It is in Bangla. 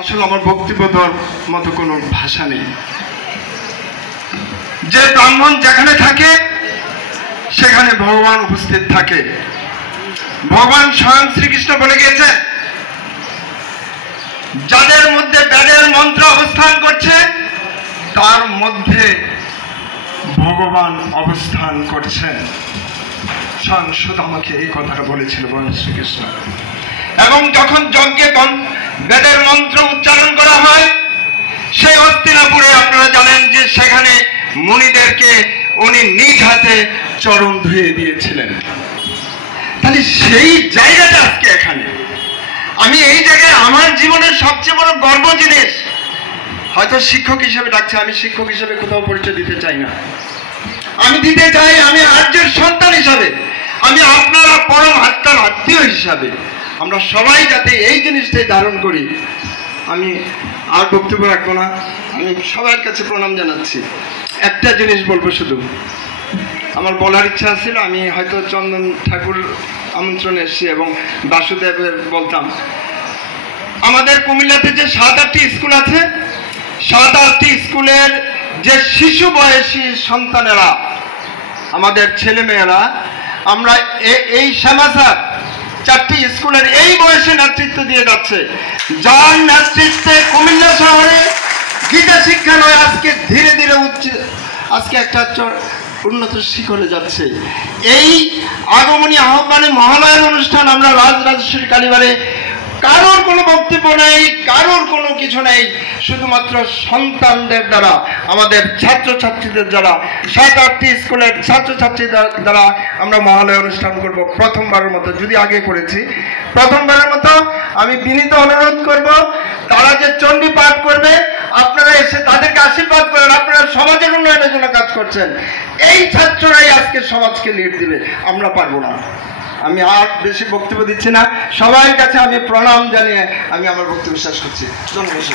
আসলে আমার বক্তব্য দেওয়ার মতো কোনো ভাষা নেই। যে ব্রাহ্মণ যেখানে থাকে সেখানে ভগবান উপস্থিত থাকে। ভগবান স্বয়ং শ্রীকৃষ্ণ বলে গিয়েছে, যাদের মধ্যে বেদের মন্ত্র অবস্থান করছে তার মধ্যে ভগবান অবস্থান করছেন। স্বয়ং সুদামাকে এই কথাটা বলেছিল ভগবান শ্রীকৃষ্ণ। এবং যখন যজ্ঞে বেদের মন্ত্র উচ্চারণ করা হয়, সেই হস্তিনাপুরে আপনারা জানেন যে সেখানে মুনিদেরকে উনি নিজ হাতে চরণ ধুয়ে দিয়েছিলেন। তাহলে সেই জায়গাটা আজকে এখানে আমি এই জায়গায় আমার জীবনের সবচেয়ে বড় গর্ব জিনিস, হয়তো শিক্ষক হিসেবে ডাকছে, আমি শিক্ষক হিসেবে কোথাও পরিচয় দিতে চাই না। আমি দিতে চাই আমি আর্যের সন্তান হিসাবে, আমি আপনারা পরম আত্মার আত্মীয় হিসাবে আমরা সবাই যাতে এই জিনিসটাই ধারণ করি। আমি আর বক্তব্য রাখবো না, আমি সবার কাছে প্রণাম জানাচ্ছি। একটা জিনিস বলবো শুধু, আমার বলার ইচ্ছা ছিল, আমি হয়তো চন্দন ঠাকুর আমন্ত্রণে এসেছি এবং বাসুদেবের বলতাম, আমাদের কুমিল্লাতে যে 7-8টি স্কুল আছে, 7-8টি স্কুলের যে শিশু বয়সী সন্তানেরা, আমাদের ছেলেমেয়েরা, আমরা এই শ্যামাচার 4টি স্কুলের এই বয়সে নেতৃত্ব দিয়ে যাচ্ছে, যার নেতৃত্বে কুমিল্লা শহরে গীতা শিক্ষালয় আজকে ধীরে ধীরে আজকে একটা উন্নত শিখরে যাচ্ছে। এই আগমনী আহ্বানে মহালয়ের অনুষ্ঠান আমরা রাজরাজেশ্বরী কালীবাড়ে কারোর কোনো বক্তব্য নেই, কারোর কোনো কিছু নেই, শুধুমাত্র সন্তানদের দ্বারা, আমাদের ছাত্রছাত্রীদের দ্বারা, 7-8টি স্কুলের ছাত্রছাত্রীদের দ্বারা আমরা মহালয়া অনুষ্ঠান করব প্রথমবারের মতো। যদি আগে করেছি, প্রথমবারের মতো আমি বিনীত অনুরোধ করব, তারা যে চণ্ডী পাঠ করবে আপনারা এসে তাদেরকে আশীর্বাদ করেন। আপনারা সমাজের উন্নয়নের জন্য কাজ করছেন, এই ছাত্ররাই আজকে সমাজকে লিড দিবে, আমরা পারবো না। আমি আর বেশি বক্তব্য দিচ্ছি না, সবার কাছে আমি প্রণাম জানিয়ে আমি আমার বক্তব্য শেষ করছি। ধন্যবাদ।